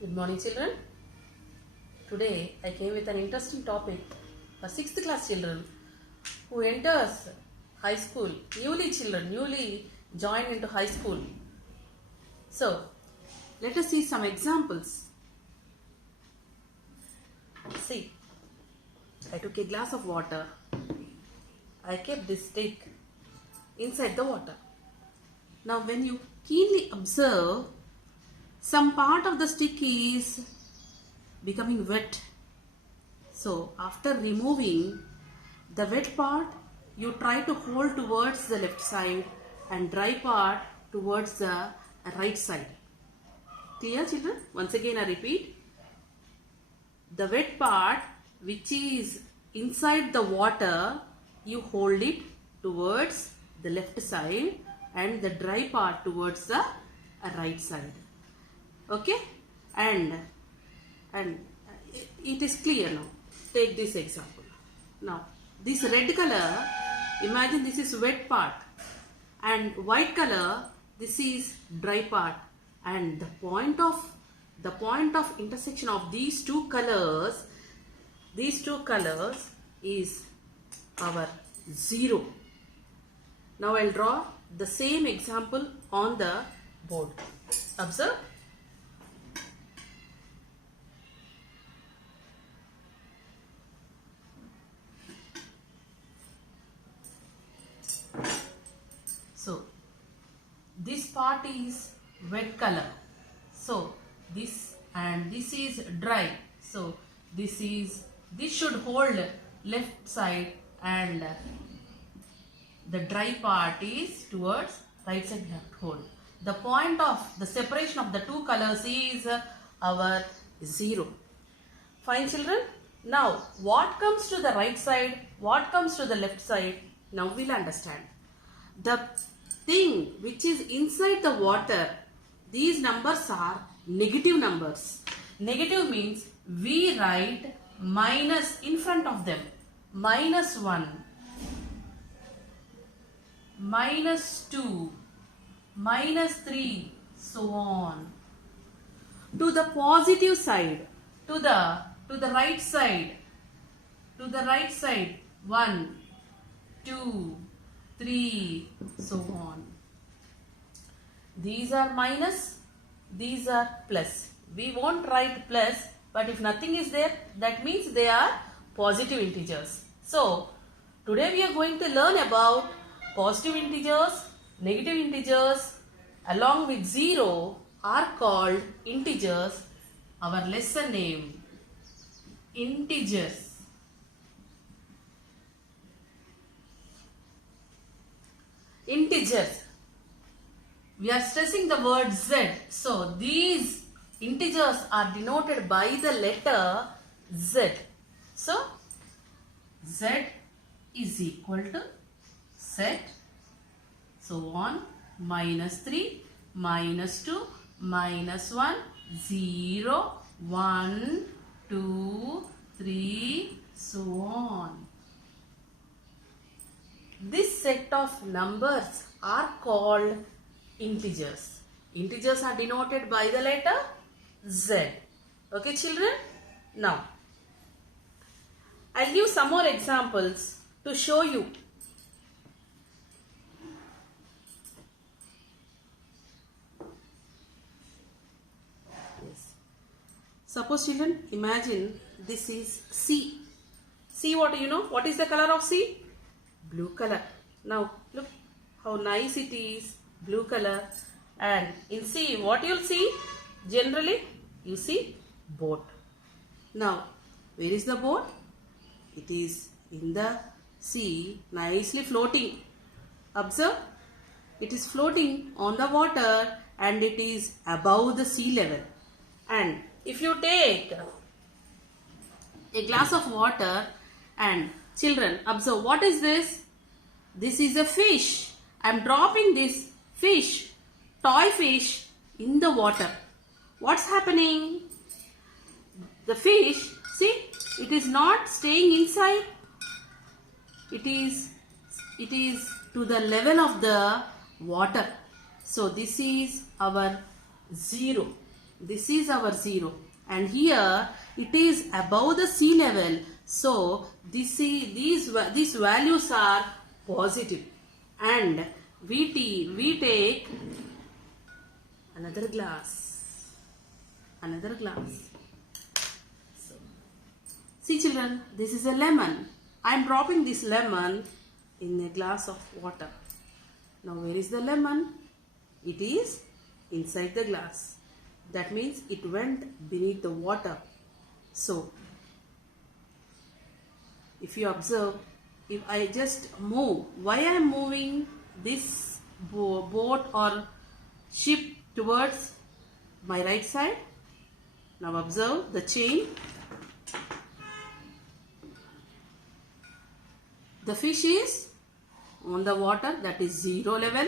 Good morning, children. Today I came with an interesting topic for 6th class children who enters high school, newly joined into high school. So, let us see some examples. See, I took a glass of water. I kept this stick inside the water. Now, when you keenly observe, some part of the stick is becoming wet. So, after removing the wet part, you try to hold towards the left side and dry part towards the right side. Clear, children? Once again I repeat. The wet part which is inside the water, you hold it towards the left side and the dry part towards the right side. Okay? And it is clear now. Take this example. Now, this red color, imagine this is wet part, and white color, this is dry part, and the point of intersection of these two colors is our 0. Now I'll draw the same example on the board. Observe. So, this part is wet color. So, this is dry. So, this should hold left side and the dry part is towards right side left hold. The point of the separation of the two colors is our 0. Fine, children? Now, what comes to the right side? What comes to the left side? Now we'll understand. The thing which is inside the water, these numbers are negative numbers. Negative means we write minus in front of them. -1, -2, -3, so on. To the positive side, to the right side, 1, 2, 3, so on. These are minus, these are plus. We won't write plus, but if nothing is there, that means they are positive integers. So, today we are going to learn about positive integers, negative integers, along with 0 are called integers. Our lesson name, integers. Integers. We are stressing the word Z. So, these integers are denoted by the letter Z. So, Z is equal to set, so on, -3, -2, -1, 0, 1, 2, 3, so on. This set of numbers are called integers. Integers are denoted by the letter Z. Okay, children? Now, I'll give some more examples to show you. Yes. Suppose, children, imagine this is C. C, what do you know? What is the color of C? Blue color. Now, look how nice it is. Blue color. And in C, what you'll see? Generally, you see boat. Now, where is the boat? It is in the sea, nicely floating. Observe, it is floating on the water and it is above the sea level. And if you take a glass of water and children, observe, what is this? This is a fish. I am dropping this fish, toy fish, in the water. What's happening? The fish, see, it is not staying inside. It is to the level of the water. So this is our 0. This is our 0. And here it is above the sea level. So these values are positive. And we take another glass. Another glass. So, see children, this is a lemon. I am dropping this lemon in a glass of water. Now where is the lemon? It is inside the glass. That means it went beneath the water. So if you observe, if I just move, why I am moving this boat or ship towards my right side? Now observe the chain. The fish is on the water, that is 0 level.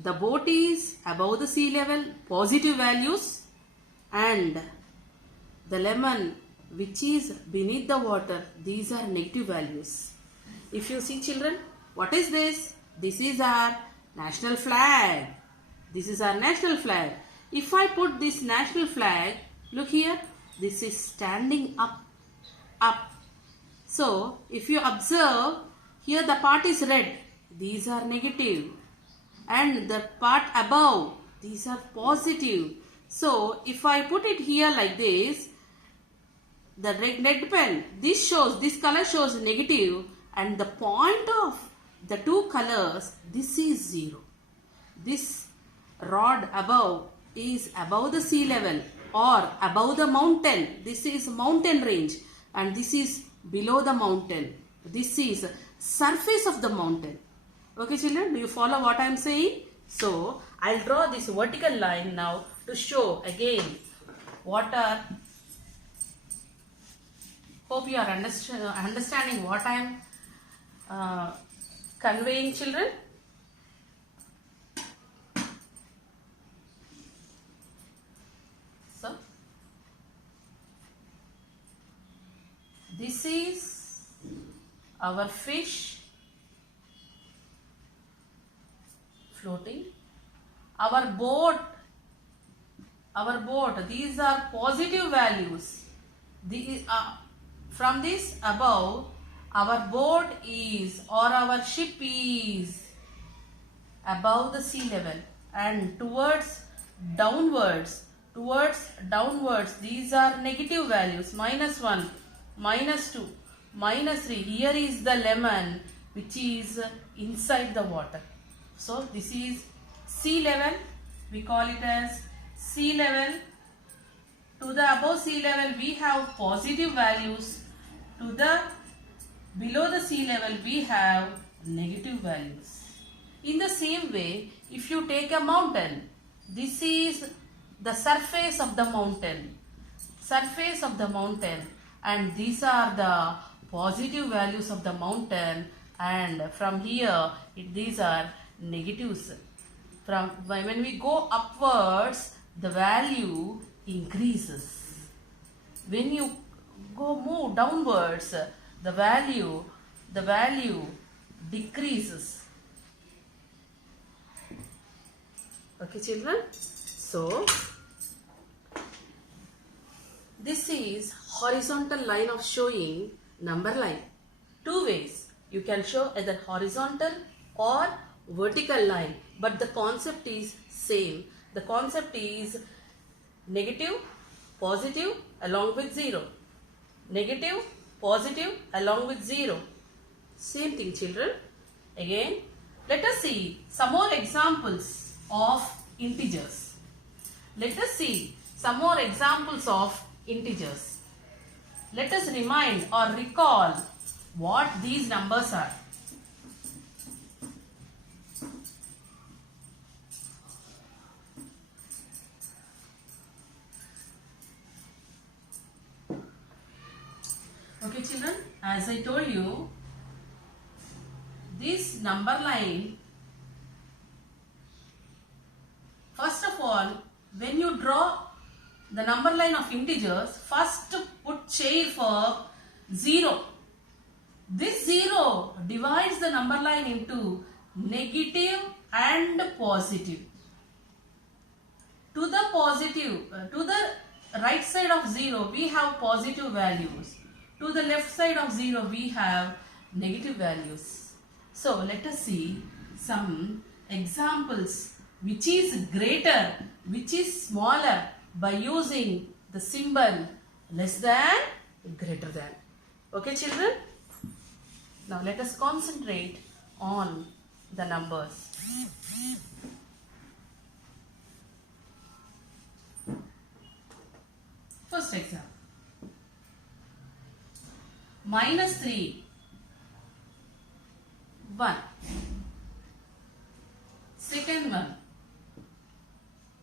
The boat is above the sea level, positive values, and the lemon which is beneath the water, these are negative values. If you see children, what is this? This is our national flag. This is our national flag. If I put this national flag, look here, this is standing up. So if you observe, here the part is red, these are negative. And the part above, these are positive. So if I put it here like this, the red pen, this color shows negative, and the point of the two colors, this is 0. This rod above is above the sea level or above the mountain. This is mountain range, and this is below the mountain. This is surface of the mountain. Okay children, do you follow what I am saying? So I'll draw this vertical line now to show again what are, hope you are understanding what I am conveying children. So this is our fish floating. Our boat, these are positive values. From this above, our boat is or our ship is above the sea level, and towards downwards, these are negative values, -1, -2, -3. Here is the lemon which is inside the water. So this is sea level, we call it as sea level. To the above sea level we have positive values, to the below the sea level we have negative values. In the same way, if you take a mountain, this is the surface of the mountain, and these are the positive values of the mountain, and from here these are negatives. From when we go upwards, the value increases. When you move downwards, the value decreases. Okay children, so this is horizontal line of showing number line. Two ways you can show either horizontal or vertical line, but the concept is same. The concept is negative, positive along with 0. Negative, positive along with 0. Same thing children. Again, let us see some more examples of integers. Let us see some more examples of integers. Let us remind or recall what these numbers are. Okay children, as I told you, this number line, first of all, when you draw the number line of integers, first put chair for 0. This 0 divides the number line into negative and positive. to the positive, to the right side of 0 we have positive values. To the left side of 0 we have negative values. So let us see some examples which is greater, which is smaller by using the symbol less than, greater than. Okay children? Now let us concentrate on the numbers. First example. -3, 1. Second one.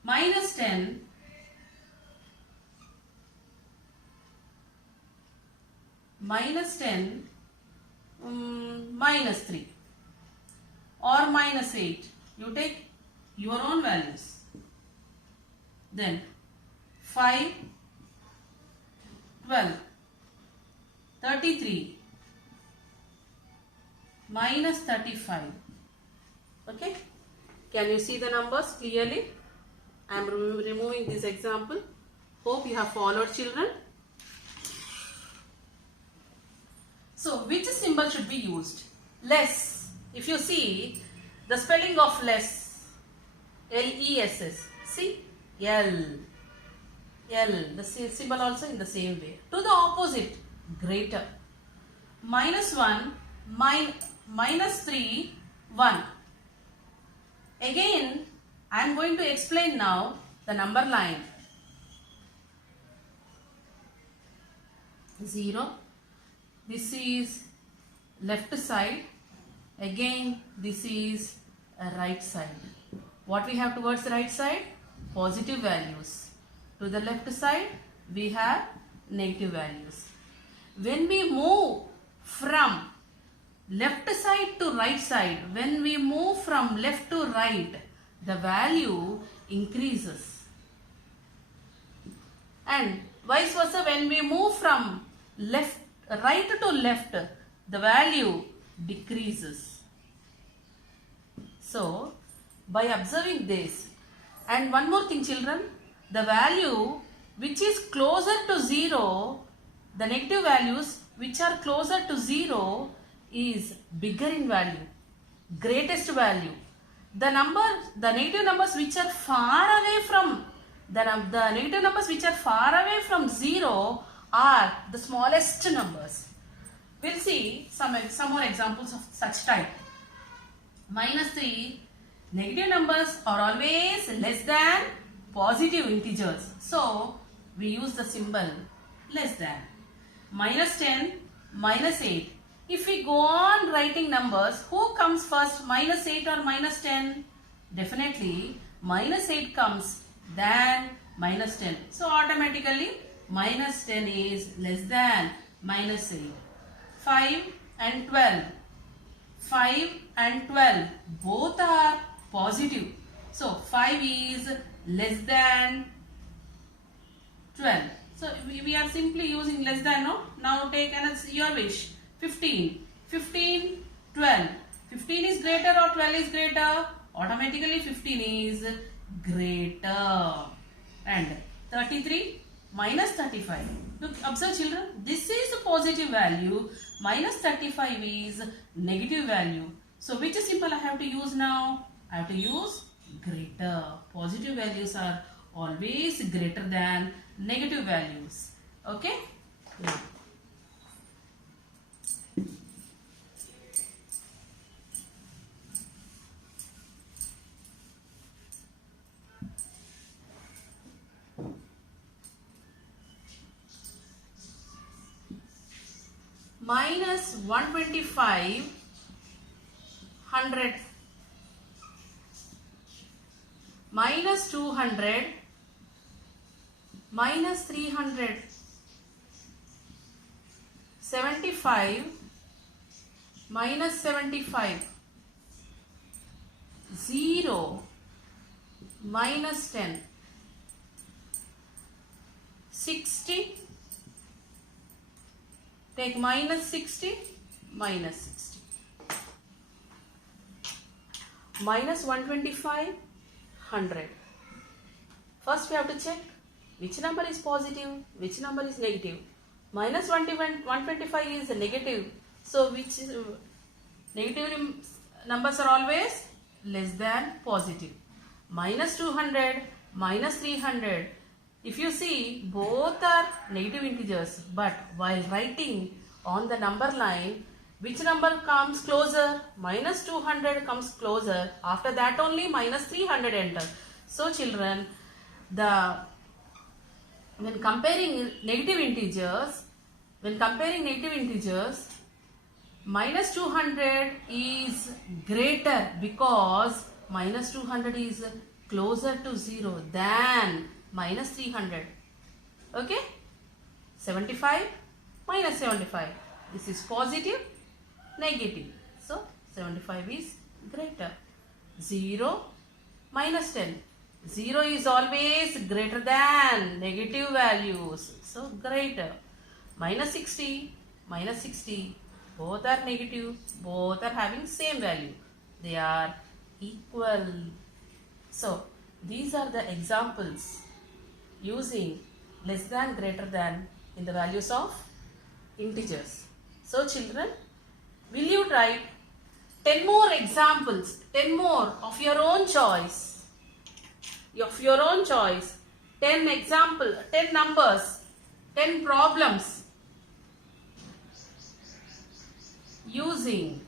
-10, -10, -3 or -8. You take your own values. Then 5, 12, 33, -35. Okay? Can you see the numbers clearly? I am removing this example. Hope you have followed, children. So, which symbol should be used? Less. If you see the spelling of less, L-E-S-S. See? L. The symbol also in the same way. To the opposite, greater. -1, -3, 1. Again, I am going to explain now the number line. 0. This is left side. Again, this is a right side. What we have towards the right side? Positive values. To the left side, we have negative values. When we move from left side to right side, when we move from left to right, the value increases. And vice versa, when we move from right to left, the value decreases. So, by observing this, and one more thing children, the value which is closer to 0, the negative values which are closer to 0 is bigger in value, greatest value. The negative numbers which are far away from, the negative numbers which are far away from 0 are the smallest numbers. We'll see some more examples of such type. -3, negative numbers are always less than positive integers. So, we use the symbol less than. -10, -8. If we go on writing numbers, who comes first, -8 or -10? Definitely, -8 comes than -10. So, automatically, -10 is less than -8. 5 and 12. 5 and 12 both are positive. So 5 is less than 12. So we are simply using less than, no? Now take your wish. 15. 15, 12. 15 is greater or 12 is greater? Automatically 15 is greater. And 33 minus 35. Look, observe children. This is a positive value. Minus 35 is negative value. So which symbol I have to use now? I have to use greater. Positive values are always greater than negative values. Okay? Now, minus 125, 100, minus 200, minus 300, 75, minus 75, 0, minus 10, 60, take minus 60, minus 60. Minus 125, 100. First we have to check which number is positive, which number is negative. Minus 125 is negative. So which is negative numbers are always less than positive. Minus 200, minus 300. If you see, both are negative integers, but while writing on the number line, which number comes closer? Minus 200 comes closer. After that only minus 300 enters. So children, when comparing negative integers, minus 200 is greater because minus 200 is closer to 0 than minus 300. Okay? 75 minus 75. This is positive, negative. So 75 is greater. 0 minus 10. 0 is always greater than negative values. So greater. Minus 60, minus 60. Both are negative. Both are having same value. They are equal. So these are the examples using less than, greater than in the values of integers. So children, will you write 10 more examples, 10 more of your own choice? 10 example, 10 numbers, 10 problems using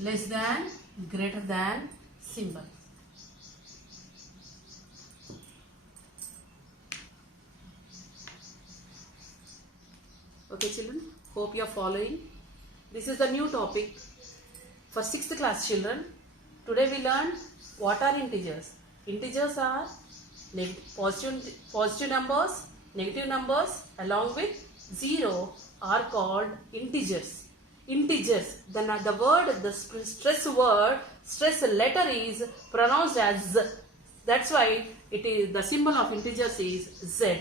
less than, greater than symbol. Okay children, hope you are following. This is the new topic for 6th class children. Today we learned what are integers. Integers are positive numbers, negative numbers along with 0 are called integers. The word, the stress letter is pronounced as Z. That's why it is the symbol of integers is Z.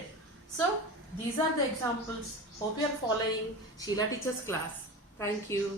So these are the examples. Hope you are following Sheila teacher's class. Thank you.